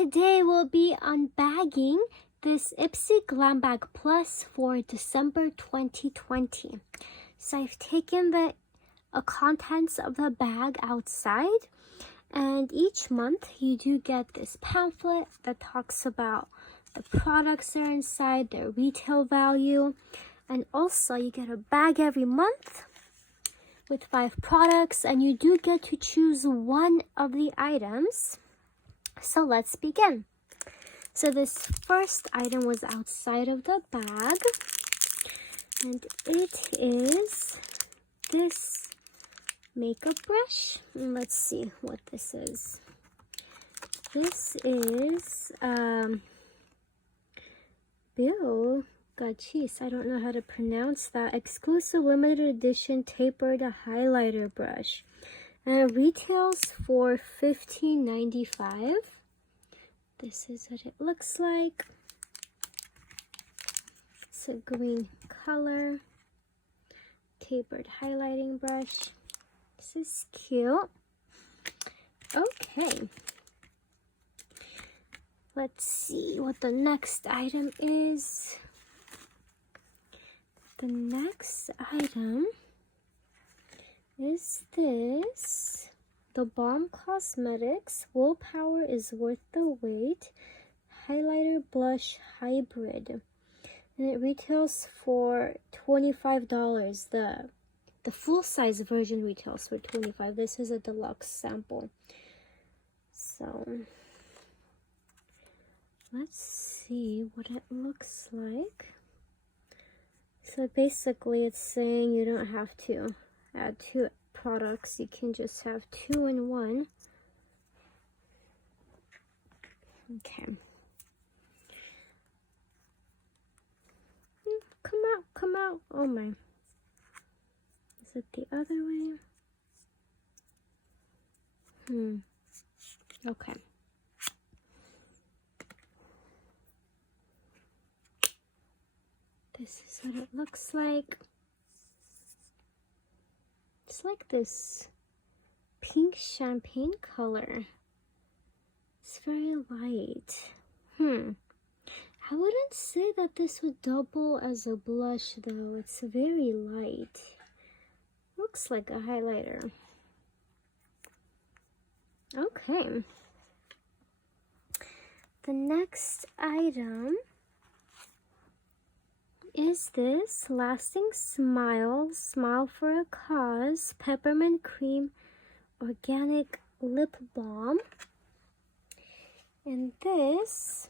today we'll be unbagging this Ipsy Glam Bag Plus for December 2020. So I've taken the contents of the bag outside, and each month you do get this pamphlet that talks about the products that are inside, their retail value, and also you get a bag every month with 5 products, and you do get to choose one of the items. So let's begin. So this first item was outside of the bag, and it is this makeup brush. Let's see what this is. This is Bill. God, jeez, I don't know how to pronounce that. Exclusive limited edition tapered highlighter brush. And it retails for $15.95. This is what it looks like. It's a green color tapered highlighting brush. This is cute. Okay. Let's see what the next item is. The next item is this. The Balm Cosmetics Willpower is Worth the Wait Highlighter Blush Hybrid. And it retails for $25. The full-size version retails for $25. This is a deluxe sample. So let's see what it looks like. So basically it's saying you don't have to add 2 products. You can just have 2 in 1. Okay. Come out. Oh my. Is it the other way? Okay. This is what it looks like. It's like this pink champagne color. It's very light. I wouldn't say that this would double as a blush though. It's very light. Looks like a highlighter. Okay. The next item is this Lasting Smile for a Cause Peppermint Cream Organic Lip Balm. And this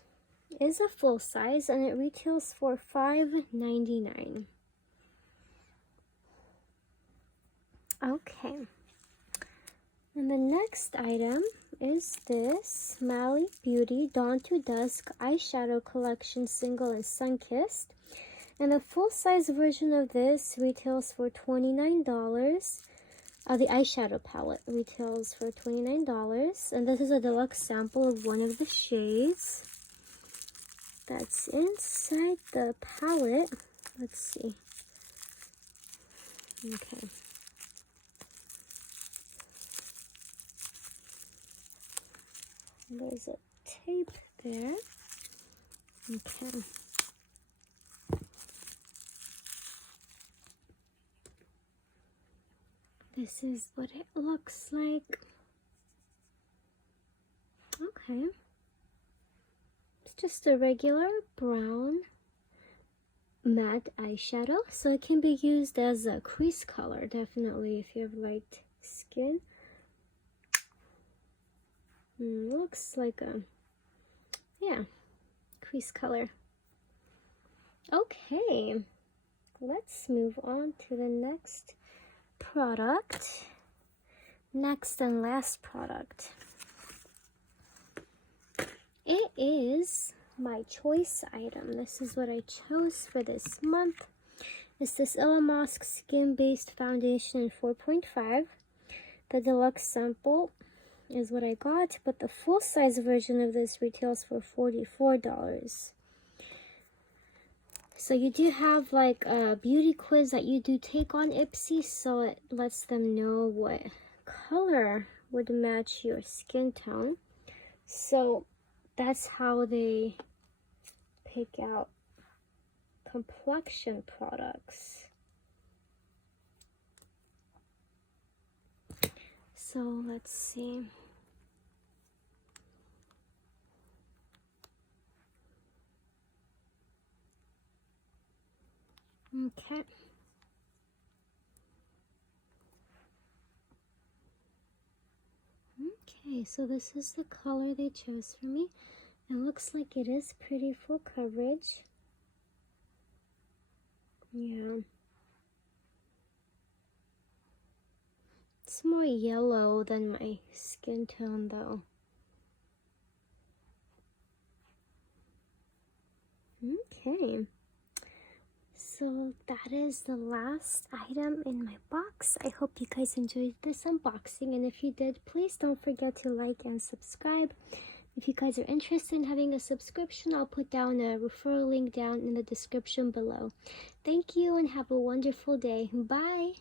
is a full size, and it retails for $5.99. Okay. And the next item is this Mally Beauty Dawn to Dusk Eyeshadow Collection Single and Sunkissed. And the full-size version of this retails for $29. The eyeshadow palette retails for $29. And this is a deluxe sample of one of the shades that's inside the palette. Let's see. Okay. There's a tape there. Okay. This is what it looks like. Okay. It's just a regular brown matte eyeshadow. So it can be used as a crease color, definitely, if you have light skin. Looks like a, yeah, crease color. Okay. Let's move on to the next product. Next and last product. It is my choice item. This is what I chose for this month. It's this Ilamosk Skin-Based Foundation in 4.5. The deluxe sample is what I got, but the full-size version of this retails for $44. So you do have like a beauty quiz that you do take on Ipsy, so it lets them know what color would match your skin tone. So that's how they pick out complexion products. So let's see. Okay. Okay, so this is the color they chose for me. It looks like it is pretty full coverage. Yeah. It's more yellow than my skin tone though. Okay. So that is the last item in my box. I hope you guys enjoyed this unboxing, and if you did, please don't forget to like and subscribe. If you guys are interested in having a subscription, I'll put down a referral link down in the description below. Thank you and have a wonderful day. Bye!